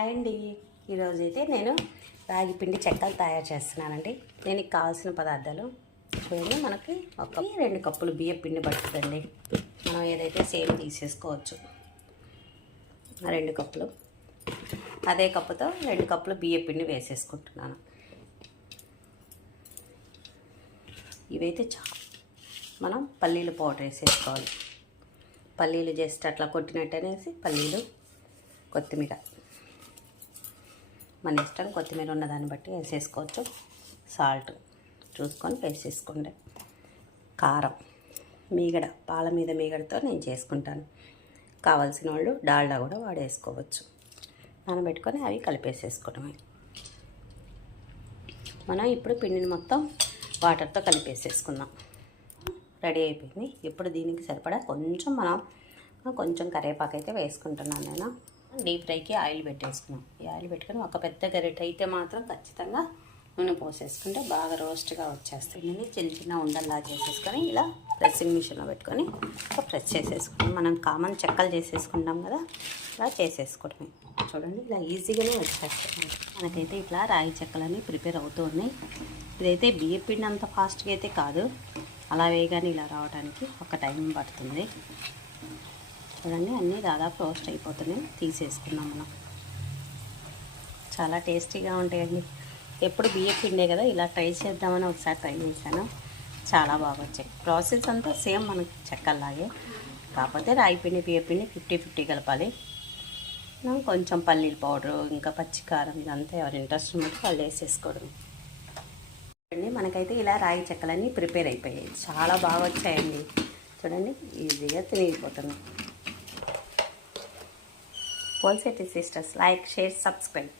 అండి ఈరోజైతే నేను రాగి పిండి చెక్కలు తయారు చేస్తున్నానండి. దీనికి కావాల్సిన పదార్థాలు చూడండి. మనకి 2 కప్పులు బియ్యం పిండి పడుతుందండి. మనం ఏదైతే సేమ్ తీసేసుకోవచ్చు. 2 కప్పులు, అదే కప్పుతో 2 కప్పులు బియ్యం పిండి వేసేసుకుంటున్నాను. ఇవైతే మనం పల్లీలు పౌడర్ వేసేసుకోవాలి. పల్లీలు జస్ట్ అట్లా కొట్టినట్టు అనేసి పల్లీలు, కొత్తిమీర మన ఇష్టం, కొత్తిమీర ఉన్నదాన్ని బట్టి వేసేసుకోవచ్చు. సాల్ట్ చూసుకొని వేసేసుకోండి. కారం, మీగడ, పాల మీద మీగడతో నేను చేసుకుంటాను. కావాల్సిన వాళ్ళు డాల్డా కూడా వాడేసుకోవచ్చు. నానబెట్టుకొని అవి కలిపేసేసుకోవడమే. మనం ఇప్పుడు పిండిని మొత్తం వాటర్తో కలిపేసేసుకుందాం. రెడీ అయిపోయింది. ఇప్పుడు దీనికి సరిపడా కొంచెం కరివేపాకు అయితే వేసుకుంటున్నాను నేను. డీప్ ఫ్రైకి ఆయిల్ పెట్టేసుకున్నాం. ఈ ఆయిల్ పెట్టుకొని ఒక పెద్ద గరిటె అయితే మాత్రం ఖచ్చితంగా నూనె పోసేసుకుంటే బాగా రోస్ట్గా వచ్చేస్తాయి. నేను చిన్న ఉండల్లా చేసేసుకొని ఇలా ప్రెస్సింగ్ మిషన్లో పెట్టుకొని ప్రెస్ చేసేసుకుంటాం. మనం కామన్ చెక్కలు చేసేసుకుంటాం కదా, ఇలా చేసేసుకోవడమే. చూడండి, ఇలా ఈజీగానే వచ్చేస్తాయి. మనకైతే ఇట్లా రాగి చెక్కలన్నీ ప్రిపేర్ అవుతూ ఉన్నాయి. ఇదైతే బియ్యం పిండి అంత ఫాస్ట్గా అయితే కాదు, అలా వేయగానే ఇలా రావడానికి ఒక టైం పడుతుంది. చూడండి, అన్నీ దాదాపు రోస్ట్ అయిపోతున్నాయి. తీసేసుకున్నాం మనం. చాలా టేస్టీగా ఉంటాయండి. ఎప్పుడు బియ్యం పిండే కదా, ఇలా ట్రై చేద్దామని ఒకసారి ట్రై చేశాను. చాలా బాగా వచ్చాయి. ప్రాసెస్ అంతా సేమ్ మనకి చెక్కల్లాగే, కాకపోతే రాగి పిండి బియ్యం పిండి 50-50 కలపాలి. కొంచెం పల్లీల పౌడరు, ఇంకా పచ్చికారం, ఇదంతా ఎవరి ఇంట్రెస్ట్ బట్టి వాళ్ళు వేసేసుకోవడం. చూడండి, మనకైతే ఇలా రాగి చెక్కలన్నీ ప్రిపేర్ అయిపోయాయి. చాలా బాగా వచ్చాయండి. చూడండి, ఈజీగా తిరిగిపోతున్నాయి. All city sisters, like, share, subscribe.